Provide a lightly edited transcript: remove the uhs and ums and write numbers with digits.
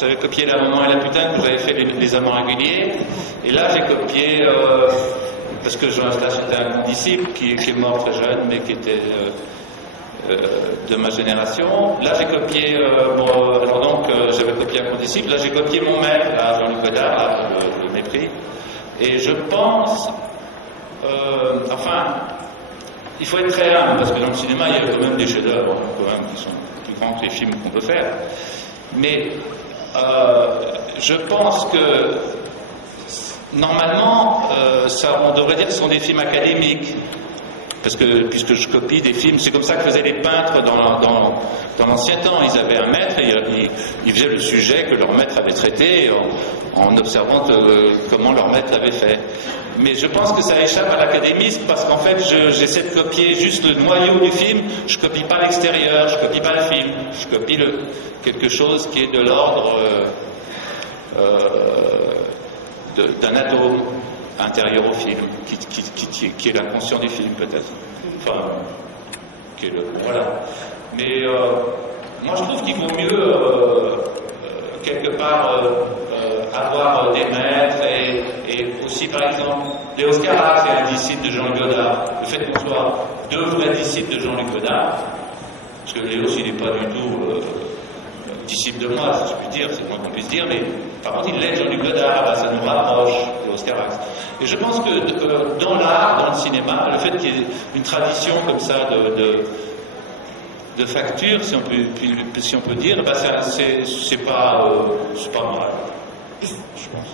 j'avais copié La Maman et la Putain, que j'avais fait les Amants réguliers. Et là, j'ai copié, parce que là, j'étais un condisciple qui est mort très jeune, mais qui était de ma génération. Là, j'ai copié, alors donc, j'avais copié un condisciple. Là, j'ai copié mon maître, là, Jean-Luc Godard, là, le Mépris. Et je pense, enfin, il faut être très humble, parce que dans le cinéma, il y a quand même des chefs-d'œuvre, quand même, qui sont plus grands que les films qu'on peut faire. Mais je pense que normalement, on devrait dire que ce sont des films académiques. Parce que, puisque je copie des films, c'est comme ça que faisaient les peintres dans l'ancien temps. Ils avaient un maître et ils faisaient le sujet que leur maître avait traité en observant comment leur maître l'avait fait. Mais je pense que ça échappe à l'académisme parce qu'en fait, j'essaie de copier juste le noyau du film. Je copie pas l'extérieur, je copie pas le film. Je copie quelque chose qui est de l'ordre d'un atome intérieur au film, qui est l'inconscient du film peut-être. Enfin, qui est voilà. Mais moi je trouve qu'il vaut mieux quelque part avoir des maîtres et aussi par exemple Léo Scarax est un disciple de Jean-Luc Godard. Le fait qu'on soit deux vrais disciples de Jean-Luc Godard, parce que Léo il n'est pas du tout disciple de moi, si je puis dire, c'est le moins qu'on puisse dire, mais par contre il l'est Jean-Luc Godard, ça nous rapproche de Oscarax. Et je pense que dans l'art, dans le cinéma, le fait qu'il y ait une tradition comme ça de facture, si on peut dire, c'est pas mal, je pense.